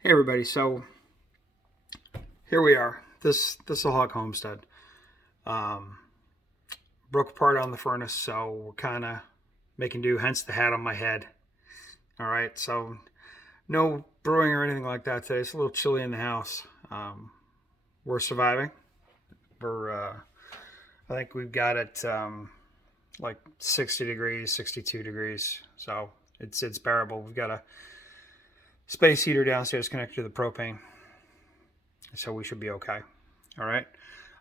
Hey everybody, so here we are. Thistlehawk Homestead. Um, Broke apart on the furnace, so we're kind of making do. Hence the hat on my head. All right, so no brewing or anything like that today. It's a little chilly in the house. We're surviving. I think we've got it like 60 degrees, 62 degrees. So it's bearable. We've got a space heater downstairs connected to the propane, so we should be okay. All right.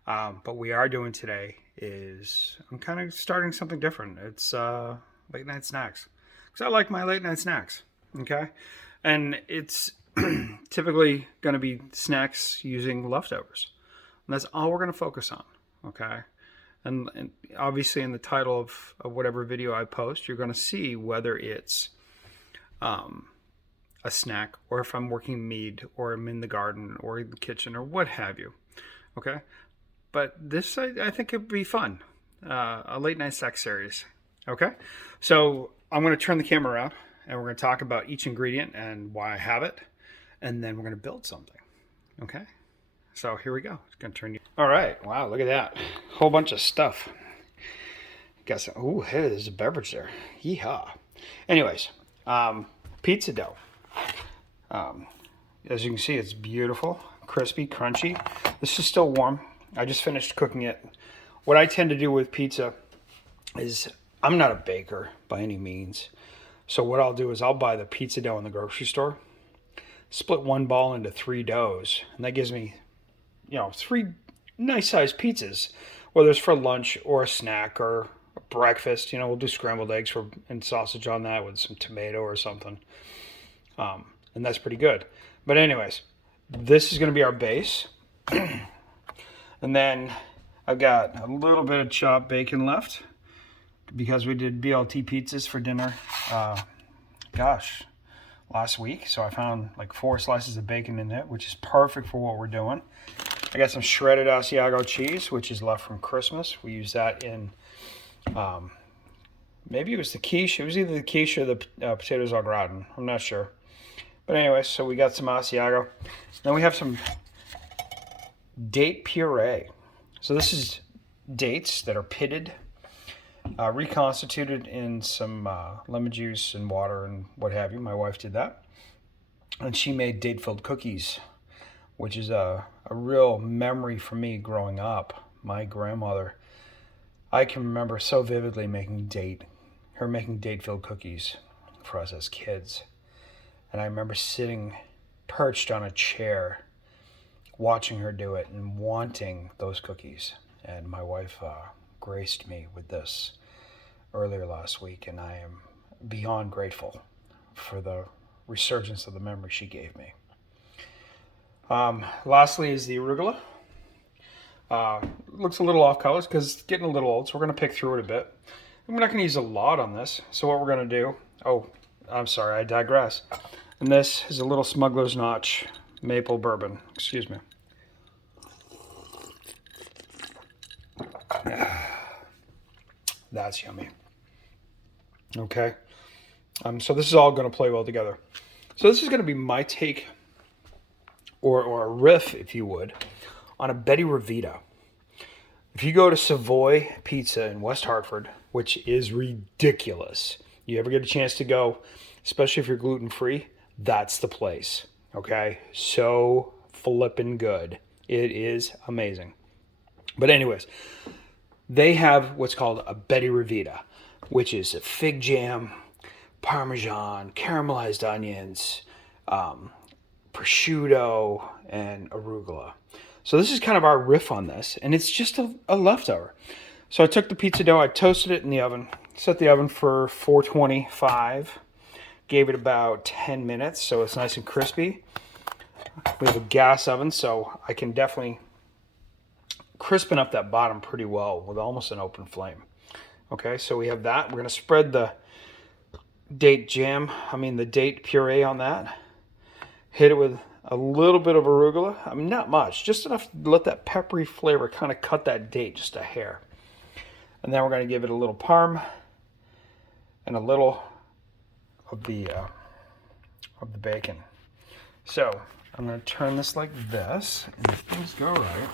But we are doing today is I'm kind of starting something different. It's late night snacks because I like my late night snacks. Okay, and it's typically going to be snacks using leftovers, and that's all we're going to focus on. Okay, and obviously in the title of whatever video I post, you're going to see whether it's um, a snack or if I'm working mead or I'm in the garden or in the kitchen or what have you. Okay, but this I think it'd be fun. A late night sex series. Okay, so I'm going to turn the camera around and we're going to talk about each ingredient and why I have it, and then we're going to build something. Okay, so here we go. It's going to turn you. All right. Wow, look at that. Whole bunch of stuff. Got some. Ooh, hey, there's a beverage there. Yeehaw. Anyways, pizza dough. Um, as you can see, it's beautiful, crispy, crunchy. This is still warm. I just finished cooking it. What I tend to do with pizza is I'm not a baker by any means. So what I'll do is I'll buy the pizza dough in the grocery store, split one ball into three doughs, and that gives me, three nice sized pizzas, whether it's for lunch or a snack or a breakfast. We'll do scrambled eggs and sausage on that with some tomato or something. And that's pretty good. But anyways, this is going to be our base. And then I've got a little bit of chopped bacon left because we did BLT pizzas for dinner, last week. So I found like 4 slices of bacon in it, which is perfect for what we're doing. I got some shredded Asiago cheese, which is left from Christmas. We use that in, maybe it was the quiche. It was either the quiche or the potatoes au gratin. I'm not sure. But anyway, so we got some Asiago. Then we have some date puree. So this is dates that are pitted, reconstituted in some lemon juice and water and what have you. My wife did that. And she made date-filled cookies, which is a real memory for me growing up. My grandmother, I can remember so vividly making date-filled cookies for us as kids. And I remember sitting perched on a chair watching her do it and wanting those cookies. And my wife graced me with this earlier last week, and I am beyond grateful for the resurgence of the memory she gave me. Lastly is the arugula. Looks a little off colors because it's getting a little old, so we're going to pick through it a bit. And we're not going to use a lot on this, so what we're going to do... Oh, I'm sorry, I digress. And this is a little Smuggler's Notch maple bourbon. Excuse me. That's yummy. Okay. So this is all going to play well together. So this is going to be my take, or a riff, if you would, on a Betty Ravita. If you go to Savoy Pizza in West Hartford, which is ridiculous, you ever get a chance to go, especially if you're gluten-free, that's the place. Okay? So flippin' good. It is amazing. But anyways, they have what's called a Betty Ravita, which is a fig jam, Parmesan, caramelized onions, prosciutto, and arugula. So this is kind of our riff on this, and it's just a leftover. So I took the pizza dough, I toasted it in the oven, set the oven for 425, gave it about 10 minutes so it's nice and crispy. We have a gas oven, so I can definitely crispen up that bottom pretty well with almost an open flame. Okay, so we have that. We're going to spread the date puree on that. Hit it with a little bit of arugula. Not much, just enough to let that peppery flavor kind of cut that date just a hair. And then we're going to give it a little parm and a little of the bacon. So I'm going to turn this like this, and if things go right,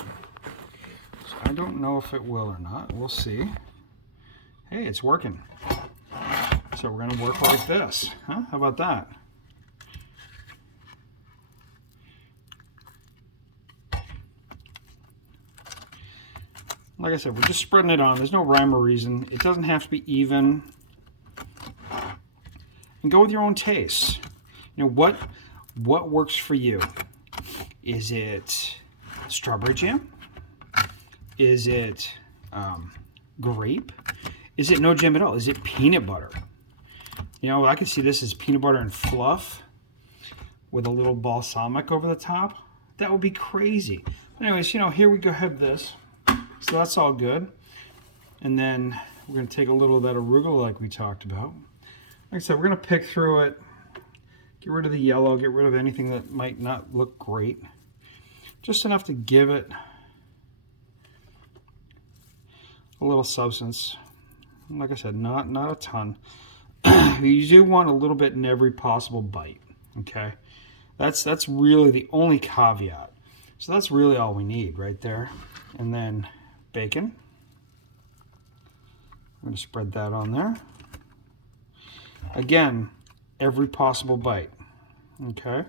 so I don't know if it will or not. We'll see. Hey, it's working. So we're going to work like this. Huh? How about that? Like I said, we're just spreading it on. There's no rhyme or reason. It doesn't have to be even. And go with your own taste. You know, what works for you? Is it strawberry jam? Is it grape? Is it no jam at all? Is it peanut butter? You know, I could see this as peanut butter and fluff with a little balsamic over the top. That would be crazy. Anyways, you know, here we go, have this. So that's all good. And then we're going to take a little of that arugula like we talked about. Like I said, we're going to pick through it, get rid of the yellow, get rid of anything that might not look great. Just enough to give it a little substance. Like I said, not a ton. You do want a little bit in every possible bite, okay? That's really the only caveat. So that's really all we need right there. And then bacon. I'm going to spread that on there. Again, every possible bite, okay?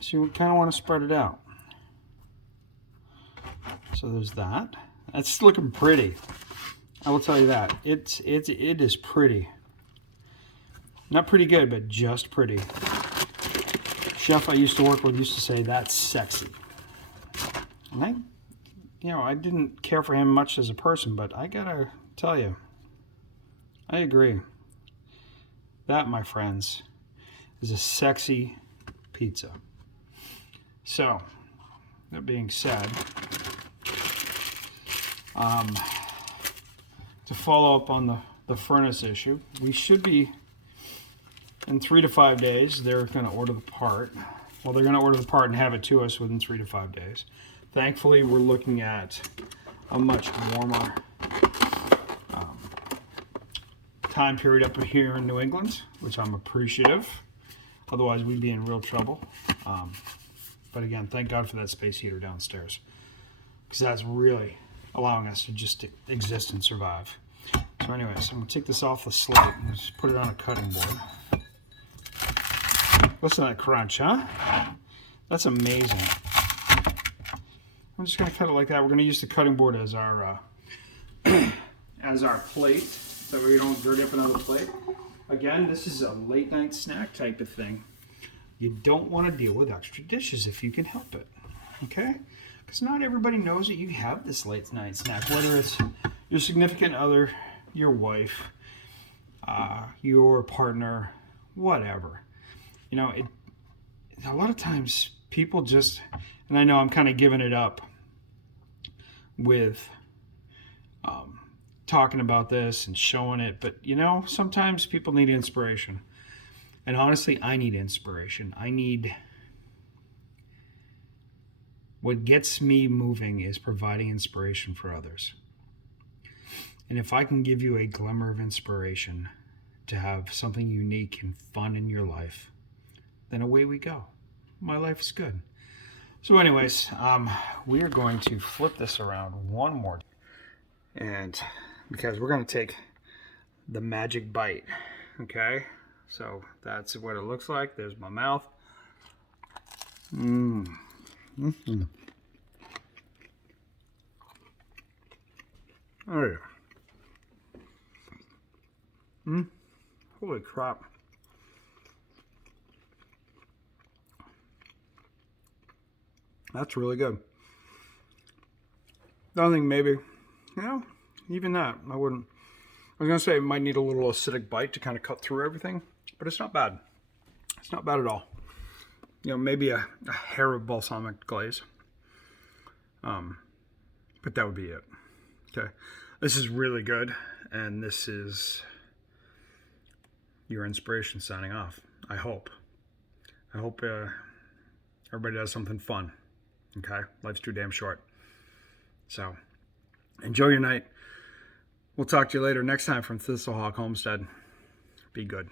So you kind of want to spread it out. So there's that. That's looking pretty. I will tell you that. It is pretty. Not pretty good, but just pretty. Chef I used to work with used to say, that's sexy. And I didn't care for him much as a person, but I gotta tell you, I agree. That, my friends, is a sexy pizza. So, that being said, to follow up on the furnace issue, we should be, in 3 to 5 days, they're going to order the part. Well, they're going to order the part and have it to us within 3 to 5 days. Thankfully, we're looking at a much warmer time period up here in New England, which I'm appreciative. Otherwise, we'd be in real trouble. But again, thank God for that space heater downstairs, because that's really allowing us to just exist and survive. So anyways, I'm going to take this off the slate and just put it on a cutting board. Listen to that crunch, huh? That's amazing. I'm just going to cut it like that. We're going to use the cutting board as our as our plate, so we don't dirty up another plate. Again, this is a late night snack type of thing. You don't want to deal with extra dishes if you can help it, okay? Because not everybody knows that you have this late night snack, whether it's your significant other, your wife, your partner, whatever. You know, a lot of times people just, and I know I'm kind of giving it up with talking about this and showing it, but you know, sometimes people need inspiration. And honestly, I need inspiration. What gets me moving is providing inspiration for others. And if I can give you a glimmer of inspiration to have something unique and fun in your life, then away we go. My life is good. So anyways, we are going to flip this around one more time. And because we're going to take the magic bite, okay? So that's what it looks like. There's my mouth. Oh yeah. Holy crap. That's really good. The only thing maybe, even that, I wouldn't. I was going to say it might need a little acidic bite to kind of cut through everything, but it's not bad. It's not bad at all. Maybe a hair of balsamic glaze. But that would be it. Okay. This is really good, and this is your inspiration signing off. I hope everybody does something fun. Okay? Life's too damn short. So, enjoy your night. We'll talk to you later next time from Thistlehawk Homestead. Be good.